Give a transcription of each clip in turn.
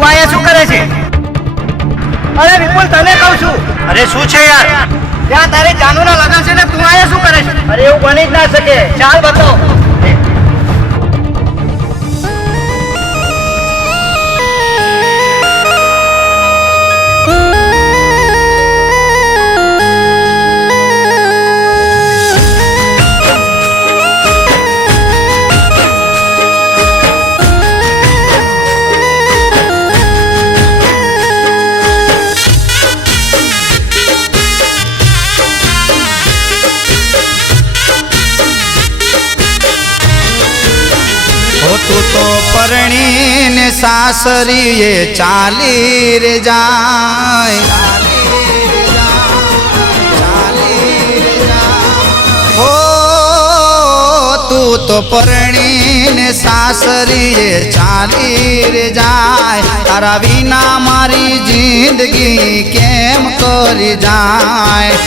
તું અહીંયા શું કરે છે? અરે વિપુલ, તને કહું છું. અરે શું છે યાર? ત્યાં તારે જાનુના લગન છે ને તું અહીંયા શું કરે છે? અરે એવું બની જ ના શકે. ચાલ બતાવો. તું તો પરણીને સાસરીએ ચાલી રે જાય, હો તું તો પરણીને સાસરીએ ચાલી રે જાય, તારા વિના મારી જિંદગી કેમ કરી જાય.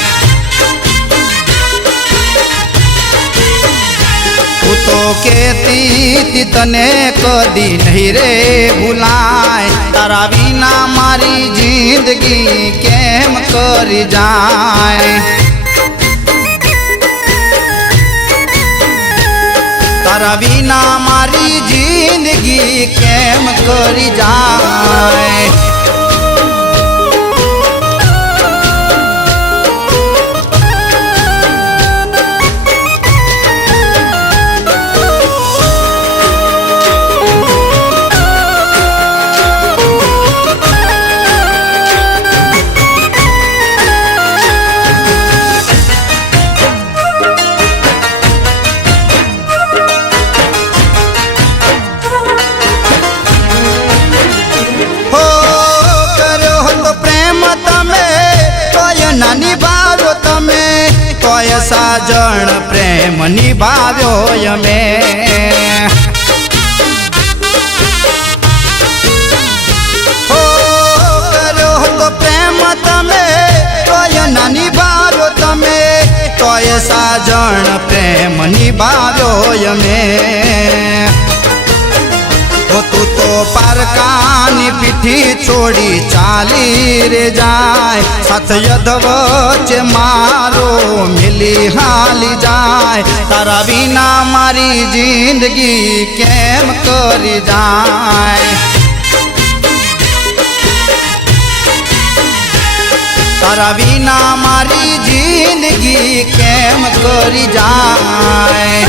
તો કેતી તને કદી નહીં રે ભૂલાય, તારા વિના મારી જિંદગી કેમ કરી જાય. તારા વિના મારી જિંદગી કેમ કરી જાય. નિભાવ્યો તમે તોય સાજણ પ્રેમ નિભાવ્યો અમે. હો કર્યો તો પ્રેમ તમે તોય ના નિભાવ્યો તમે, તોય સાજણ પ્રેમ નિભાવ્યો અમે. તું તો પારકાની પીઠી છોડી ચાલી રે જાય, સાથ યદવચ્ચે મારો મિલી હાલી જાય, તારા વિના મારી જિંદગી કેમ કરી જાય. તારા વિના મારી જિંદગી કેમ કરી જાય.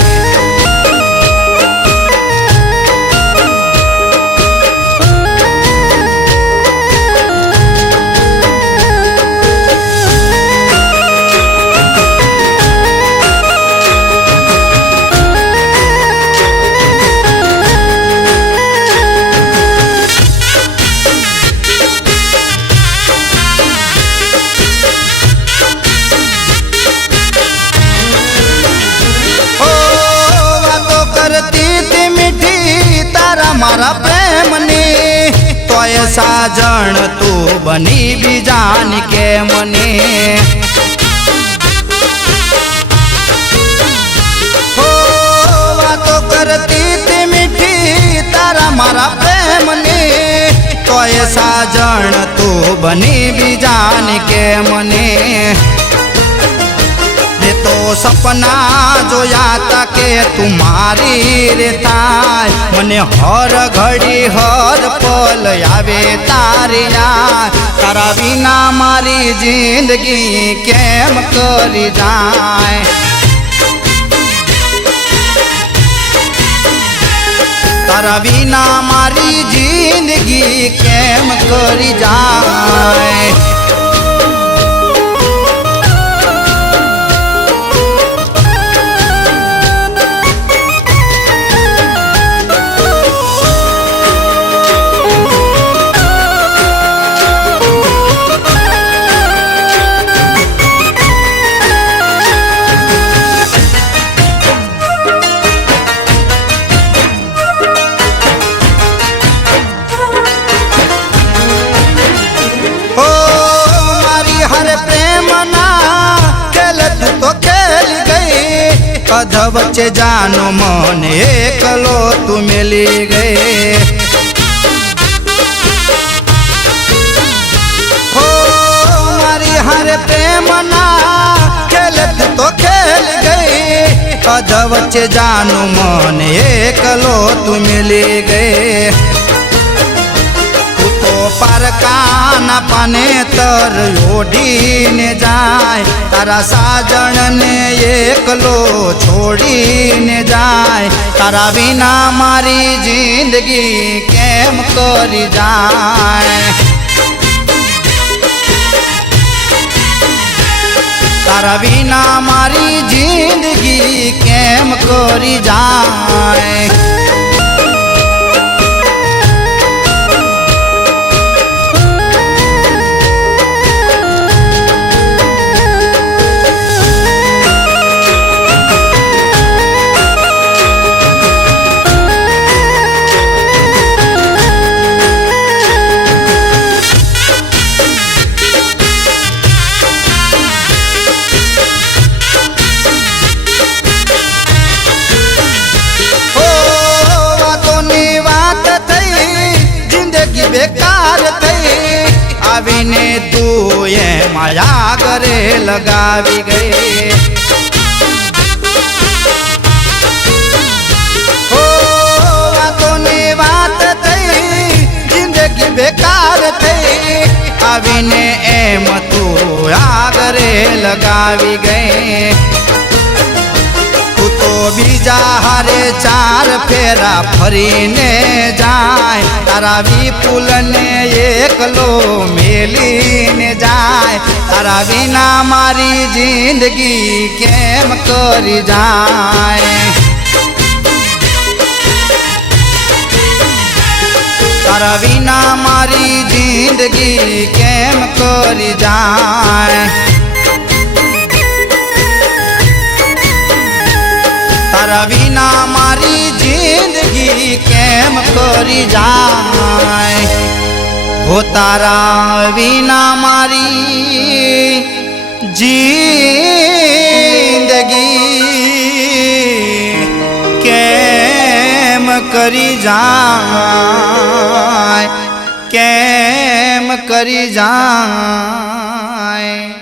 મારા પ્રેમની તોય સાજણ તું બની બીજાની કે મને. હો વાતો કરતી તે મીઠી તારા મારા પ્રેમની તોય સાજણ તું બની બીજાની કે મને. તો સપના જોયા તા કે તું મારી રે થાય, મને હર ઘડી હર પલ આવે તારી યાદ, તારા વિના મારી જિંદગી કેમ કરી જાય. તારા વિના મારી જિંદગી કેમ કરી જાય. અધ વચ્ચે જાનો મન એકલો તું મેલી ગઈ. મારે પ્રેમના ખેલ તું તો ખેલ ગઈ અધ વચ્ચે જાનું મન એકલો તું મિલી ગઈ તું તો પારકાના પાને તર ઓઢીને જાય તારા સાજણને એકલો છોડીને જાય તારા વિના મારી જિંદગી કેમ કરી જાય તારા વિના મારી જિંદગી કેમ કરી જાય બેકાર થઈ આવીને તું એ માયા ઘરે લગાવી ગઈ હો વાતોની વાત થઈ જિંદગી બેકાર થઈ આવીને એમ તું આ ઘરે લગાવી ગઈ બીજા હારે ચાર ફેરા ફરીને જાય તારા વિપુલને એકલો મેલીને જાય તારા વિના મારી જિંદગી કેમ કરી જાય તારા વિના મારી જિંદગી કેમ કરી જાય તારા વિના મારી જિંદગી કેમ કરી જાય હો તારા વિના મારી જિંદગી કેમ કરી જાય કેમ કરી જાય